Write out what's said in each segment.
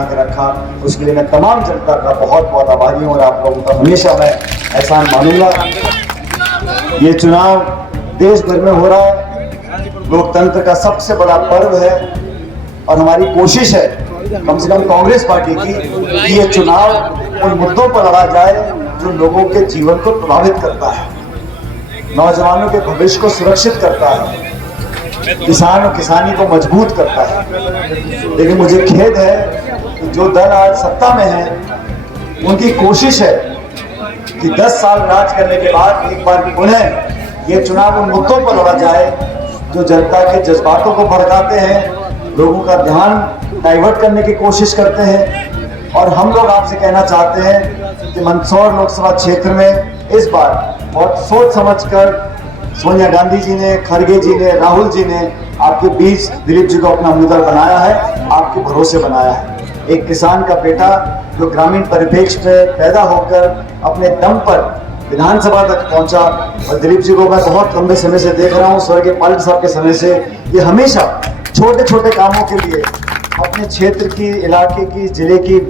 रखा, उसके लिए मैं तमाम जनता का बहुत बहुत आभारी हूँ और आप लोगों का हमेशा मैं एहसान मानूंगा। ये चुनाव देश भर में हो रहा है, लोकतंत्र का सबसे बड़ा पर्व है और हमारी कोशिश है कम से कम कांग्रेस पार्टी की कि ये चुनाव उन मुद्दों पर लड़ा जाए जो लोगों के जीवन को प्रभावित करता है, नौजवानों के भविष्य को सुरक्षित करता है, किसान और किसानी को मजबूत करता है। लेकिन मुझे खेद है कि जो दल आज सत्ता में है उनकी कोशिश है कि 10 साल राज करने के बाद एक बार पुनः ये चुनाव उन मुद्दों पर लड़ा जाए जो जनता के जज्बातों को भड़काते हैं, लोगों का ध्यान डाइवर्ट करने की कोशिश करते हैं। और हम लोग आपसे कहना चाहते हैं कि मंदसौर लोकसभा क्षेत्र में इस बार बहुत सोच समझकर सोनिया गांधी जी ने, खड़गे जी ने, राहुल जी ने आपके बीच दिलीप जी को अपना उम्मीदवार बनाया है, आपके भरोसे बनाया है। एक किसान का बेटा जो ग्रामीण परिप्रेक्ष्य में पैदा होकर अपने दम पर विधानसभा तक पहुंचा, और दिलीप जी को मैं बहुत लंबे समय से देख रहा हूं, स्वर्गीय पालिक साहब के समय से, ये हमेशा छोटे छोटे कामों के लिए अपने क्षेत्र की, इलाके की, जिले की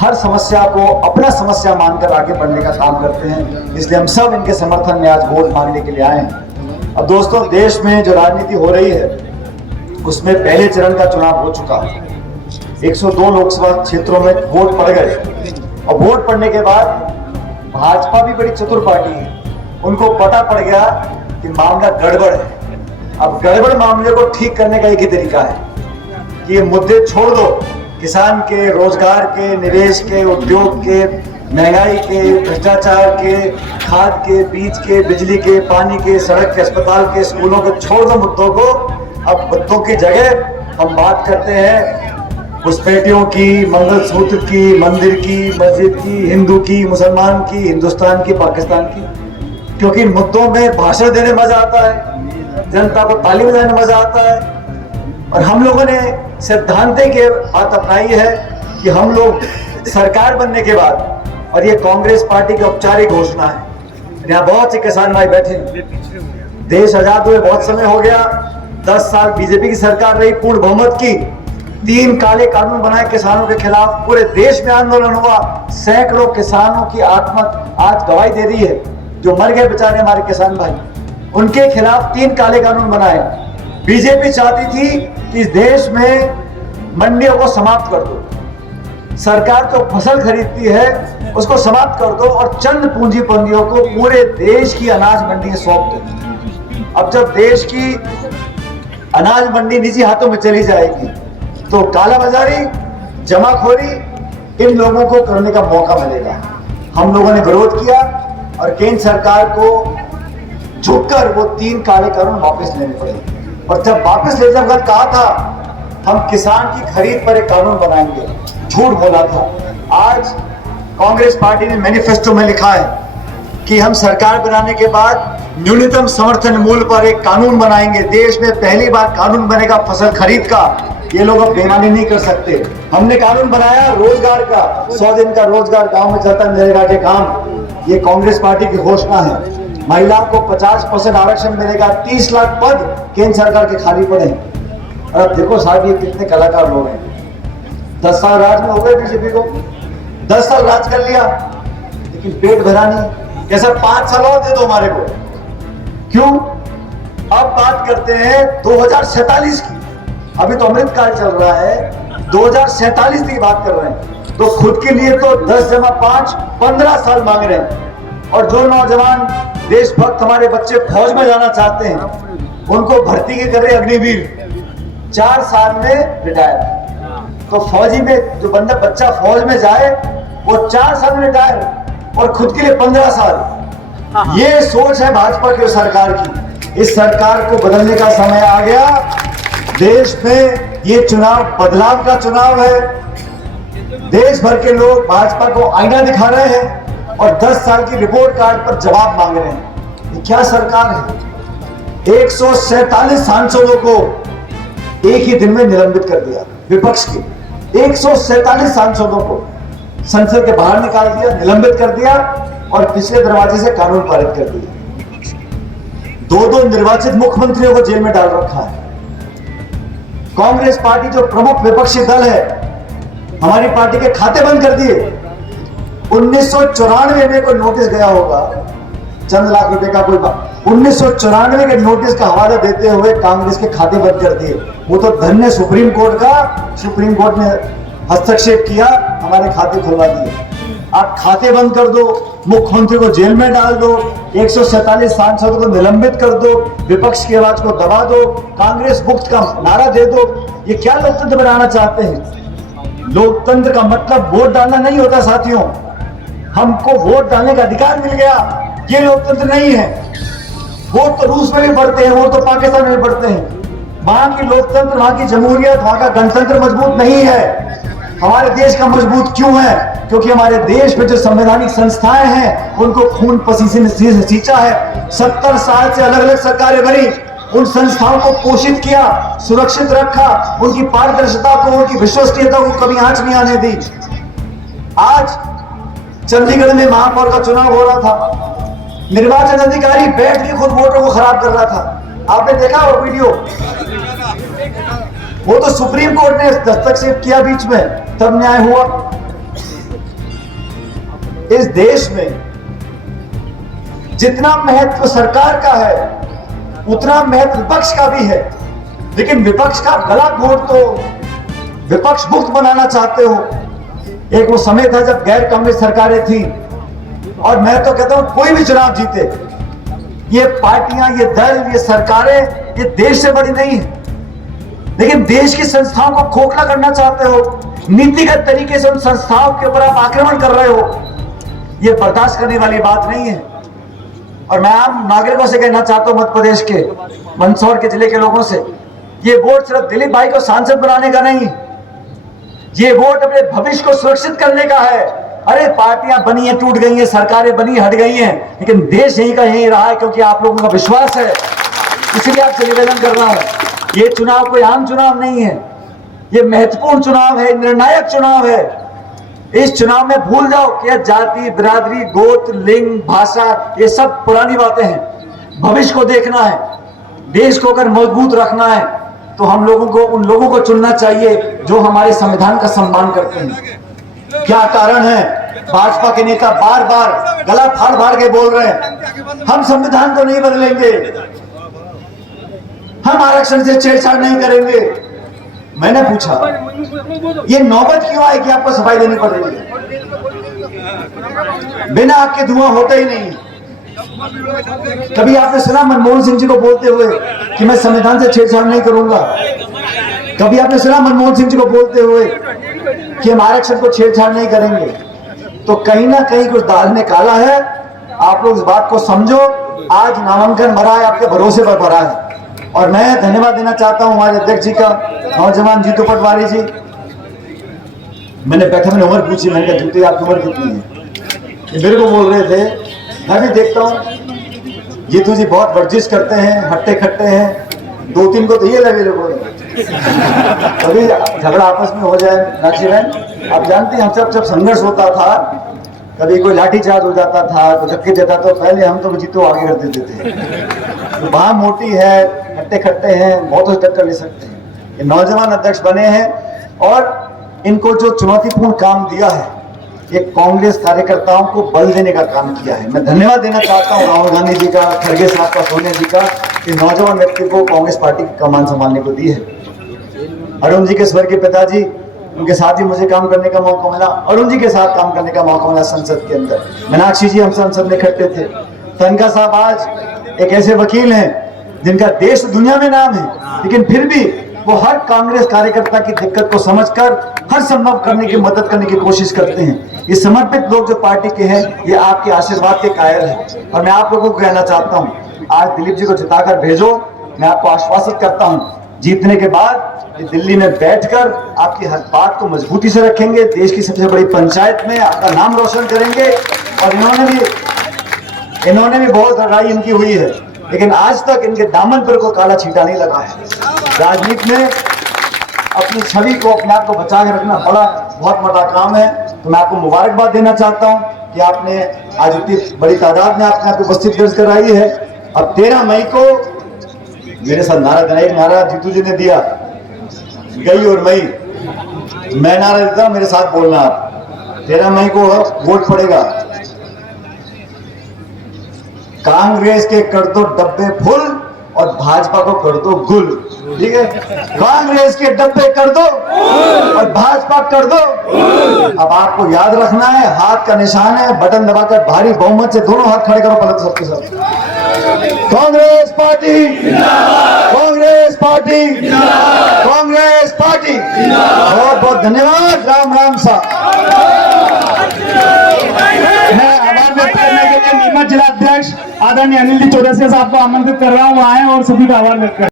हर समस्या को अपना समस्या मानकर आगे बढ़ने का काम करते हैं। इसलिए हम सब इनके समर्थन में आज वोट मांगने के लिए आए हैं। अब दोस्तों, देश में जो राजनीति हो रही है उसमें पहले चरण का चुनाव हो चुका है, 102 लोकसभा क्षेत्रों में वोट पड़ गए और वोट पड़ने के बाद भाजपा भी बड़ी चतुर पार्टी है, उनको पता पड़ गया कि मामला गड़बड़ है। अब गड़बड़ मामले को ठीक करने का एक ही तरीका है कि ये मुद्दे छोड़ दो, किसान के, रोजगार के, निवेश के, उद्योग के, महंगाई के, भ्रष्टाचार के, खाद के, बीज के, बिजली के, पानी के, सड़क के, अस्पताल के, स्कूलों के, छोड़ दो मुद्दों को। अब मुद्दों की जगह हम बात करते हैं घुसपैठियों की, मंगलसूत्र की, मंदिर की, मस्जिद की, हिंदू की, मुसलमान की, हिंदुस्तान की, पाकिस्तान की। क्योंकि इन मुद्दों में भाषण देने मजा आता है, जनता को ताली बजाने मजा आता है। और हम लोगों ने सिद्धांत के बात अपनाई है कि हम लोग सरकार बनने के बाद, और ये कांग्रेस पार्टी की औपचारिक घोषणा है, यहाँ बहुत से किसान भाई बैठे, देश आजाद हुए बहुत समय हो गया, 10 साल बीजेपी की सरकार रही, पूर्ण बहुमत की, 3 काले कानून बनाए किसानों के खिलाफ, पूरे देश में आंदोलन हुआ, सैकड़ों किसानों की आत्मा आज गवाही दे रही है, जो मर गए बेचारे हमारे किसान भाई, उनके खिलाफ 3 काले कानून बनाए। बीजेपी चाहती थी कि इस देश में मंडियों को समाप्त कर दो, सरकार जो फसल खरीदती है उसको समाप्त कर दो और चंद पूंजीपतियों को पूरे देश की अनाज मंडियां सौंप दो। अब जब देश की अनाज मंडी निजी हाथों में चली जाएगी तो कालाबाजारी, जमाखोरी इन लोगों को करने का मौका मिलेगा। हम लोगों ने विरोध किया और केंद्र सरकार को झुककर वो 3 काले कानून वापस लेने पड़े। और जब वापस ले जाकर कहा था हम किसान की खरीद पर एक कानून बनाएंगे, झूठ बोला था। आज कांग्रेस पार्टी ने मैनिफेस्टो में लिखा है कि हम सरकार बनाने के बाद न्यूनतम समर्थन मूल्य पर एक कानून बनाएंगे, देश में पहली बार कानून बनेगा फसल खरीद का। ये लोग अब बेईमानी नहीं कर सकते। हमने कानून बनाया रोजगार का, 100 दिन का रोजगार गांव में चलता मिलेगा के काम, ये कांग्रेस पार्टी की घोषणा है। महिलाओं को 50% आरक्षण मिलेगा, 30 लाख पद केंद्र सरकार के खाली पड़े। और अब देखो साहब ये कितने कलाकार लोग हैं। 10 साल राज में हो गए बीजेपी को, 10 साल राज कर लिया लेकिन पेट भरा नहीं। कैसा 5 साल और दे दो हमारे को, क्यों? अब बात करते हैं 2047 की, अभी तो अमृतकाल चल रहा है, 2047 की बात कर रहे हैं। तो खुद के लिए तो 10 जमा 5 15 साल मांग रहे हैं। और जो नौजवान देशभक्त हमारे बच्चे फौज में जाना चाहते हैं उनको भर्ती के कर रहे अग्निवीर, 4 साल में रिटायर। तो फौजी में जो बंदा बच्चा फौज में जाए वो 4 साल में रिटायर और खुद के लिए 15 साल। ये सोच है भाजपा की सरकार की। इस सरकार को बदलने का समय आ गया। देश में ये चुनाव बदलाव का चुनाव है। देश भर के लोग भाजपा को आईना दिखा रहे हैं और 10 साल की रिपोर्ट कार्ड पर जवाब मांग रहे हैं। ये क्या सरकार है? 147 सांसदों को एक ही दिन में निलंबित कर दिया, विपक्ष के 147 सांसदों को संसद के बाहर निकाल दिया, निलंबित कर दिया और पिछले दरवाजे से कानून पारित कर दिया। 2 निर्वाचित मुख्यमंत्रियों को जेल में डाल रखा है। कांग्रेस पार्टी जो प्रमुख विपक्षी दल है हमारी पार्टी के खाते बंद कर दिए। 1994 में कोई नोटिस गया होगा, चंद लाख रुपए का कोई 1994 के नोटिस का हवाला देते हुए कांग्रेस के खाते बंद कर दिए। वो तो धन्य सुप्रीम कोर्ट का, सुप्रीम कोर्ट ने हस्तक्षेप किया, हमारे खाते खुलवा दिए। आप खाते बंद कर दो, मुख्यमंत्री को जेल में डाल दो, 147 सांसदों को निलंबित कर दो, विपक्ष की आवाज को दबा दो, कांग्रेस मुक्त का नारा दे दो। ये क्या लोकतंत्र बनाना चाहते हैं? लोकतंत्र का मतलब वोट डालना नहीं होता साथियों। हमको वोट डालने का अधिकार मिल गया, ये लोकतंत्र नहीं है। वोट तो रूस में भी पड़ते हैं, वोट तो पाकिस्तान में भी पड़ते हैं। वहां की लोकतंत्र, वहां की जमहूरियत, वहां का गणतंत्र मजबूत नहीं है। हमारे देश का मजबूत क्यों है? क्योंकि हमारे देश में जो संवैधानिक संस्थाएं हैं उनको खून पसीने से सींचा है। 70 साल से अलग अलग सरकारें बनी, उन संस्थाओं को पोषित किया, सुरक्षित रखा, उनकी पारदर्शिता को, उनकी विश्वसनीयता को कभी आंच नहीं आने दी। आज चंडीगढ़ में महापौर का चुनाव हो रहा था, निर्वाचन अधिकारी बैठ के खुद वोटों को खराब कर रहा था। आपने देखा वो वीडियो? वो तो सुप्रीम कोर्ट ने हस्तक्षेप किया बीच में, तब न्याय हुआ। इस देश में जितना महत्व सरकार का है उतना महत्व विपक्ष का भी है, लेकिन विपक्ष का गला घोट तो विपक्ष मुक्त बनाना चाहते हो। एक वो समय था जब गैर कांग्रेस सरकारें थी, और मैं तो कहता हूं कोई भी चुनाव जीते, ये पार्टियां, ये दल, ये सरकारें, ये देश से बड़ी नहीं है, लेकिन देश की संस्थाओं को खोखला करना चाहते हो। नीतिगत तरीके से उन संस्थाओं के ऊपर आप आक्रमण कर रहे हो, ये बर्दाश्त करने वाली बात नहीं है। और मैं आम नागरिकों से कहना चाहता हूं, मध्य प्रदेश के मंदसौर के जिले के लोगों से, ये वोट सिर्फ दिलीप भाई को सांसद बनाने का नहीं, ये वोट अपने भविष्य को सुरक्षित करने का है। अरे पार्टियां बनी है, टूट गई हैं, सरकारें बनी, हट गई हैं, लेकिन देश यहीं का यहीं रहा है, क्योंकि आप लोगों का विश्वास है। इसलिए आपसे निवेदन कर रहा हूं, ये चुनाव कोई आम चुनाव नहीं है, ये महत्वपूर्ण चुनाव है, निर्णायक चुनाव है। इस चुनाव में भूल जाओ कि जाति, बिरादरी, गोत्र, लिंग, भाषा, ये सब पुरानी बातें हैं। भविष्य को देखना है, देश को अगर मजबूत रखना है तो हम लोगों को उन लोगों को चुनना चाहिए जो हमारे संविधान का सम्मान करते हैं। क्या कारण है? भाजपा के नेता बार बार गला फाड़ फाड़ के बोल रहे हैं, हम संविधान को नहीं बदलेंगे, हम आरक्षण से छेड़छाड़ नहीं करेंगे। मैंने पूछा ये नौबत क्यों आई कि आपको सफाई देनी पड़ रही है? बिना आग के धुआं होता ही नहीं। कभी आपने सुना मनमोहन सिंह जी को बोलते हुए कि मैं संविधान से छेड़छाड़ नहीं करूंगा? कभी आपने सुना मनमोहन सिंह जी को बोलते हुए कि हम आरक्षण को छेड़छाड़ नहीं करेंगे? तो कहीं ना कहीं कुछ दाल में काला है। आप लोग इस बात को समझो। आज नामांकन भरा है, आपके भरोसे पर भरा है, और मैं धन्यवाद देना चाहता हूं हमारे अध्यक्ष जी का, नौजवान जीतू पटवारी जी। मैंने बैठे मैंने उम्र पूछी, मैंने कहा जीतू आपकी उम्र कितनी है? ये मेरे को बोल रहे थे, मैं भी देखता हूँ जीतू जी बहुत वर्जिश करते हैं, हट्टे खट्टे हैं। 2-3 को तो ये लगे लोगों, कभी झगड़ा आपस में हो जाए। राखी बहन आप जानते हैं, हम जब संघर्ष होता था, कभी कोई लाठीचार्ज हो जाता था, कोई धक्के देता, तो पहले हम तो जीतू आगे कर देते थे। वहां मोटी है, खट्टे खट्टे हैं, बहुत कुछ टक्कर ले सकते हैं। ये नौजवान अध्यक्ष बने हैं और इनको जो चुनौतीपूर्ण काम दिया है, ये कांग्रेस कार्यकर्ताओं को बल देने का काम किया है। मैं धन्यवाद देना चाहता हूं राहुल गांधी जी का, खड़गे साहब का, सोनिया जी का, कि नौजवान व्यक्ति को कांग्रेस पार्टी की कमान संभालने को दी है। अरुण जी के स्वर्गीय पिताजी, उनके साथ ही मुझे काम करने का मौका मिला, अरुण जी के साथ काम करने का मौका मिला संसद के अंदर। मीनाक्षी जी हम संसद में इकट्ठे थे। तनखा साहब आज एक ऐसे वकील हैं जिनका देश दुनिया में नाम है, लेकिन फिर भी वो हर कांग्रेस कार्यकर्ता की दिक्कत को समझकर हर संभव करने की मदद करने की कोशिश करते हैं। ये समर्पित लोग जो पार्टी के हैं, ये आपके आशीर्वाद के कायल हैं। और मैं आप लोगों को कहना चाहता हूं, आज दिलीप जी को जिताकर भेजो। मैं आपको आश्वासित करता हूं, जीतने के बाद दिल्ली में बैठकर आपकी हर बात को मजबूती से रखेंगे, देश की सबसे बड़ी पंचायत में आपका नाम रोशन करेंगे। और इन्होंने भी बहुत लड़ाई इनकी हुई है, लेकिन आज तक इनके दामन पर कोई काला छींटा नहीं लगा है। राजनीति में अपनी छवि को, अपने आप को बचा के रखना बहुत बड़ा काम है। तो मैं आपको मुबारकबाद देना चाहता हूं कि आपने आज इतनी बड़ी तादाद में आपने आपकी उपस्थिति दर्ज कराई है। अब 13 मई को मेरे साथ नारा जीतू जी ने दिया, गई और मई मैं नारा देता हूं, मेरे साथ बोलना आप। 13 मई को वोट पड़ेगा। कांग्रेस के कर दो डब्बे फुल और भाजपा को कर दो गुल। ठीक है, कांग्रेस के डब्बे कर दो और भाजपा कर दो। अब आपको याद रखना है, हाथ का निशान है, बटन दबाकर भारी बहुमत से दोनों हाथ खड़े करो पलट सबके सब। Congress party, Congress party, Congress party. बहुत बहुत धन्यवाद। राम राम साहब। मैं आभार व्यक्त करने के लिए नीमच जिला अध्यक्ष आदरणीय अनिल जी चौरसिया साहब को आमंत्रित कर रहा हूँ, आए और सभी का आभार व्यक्त करें।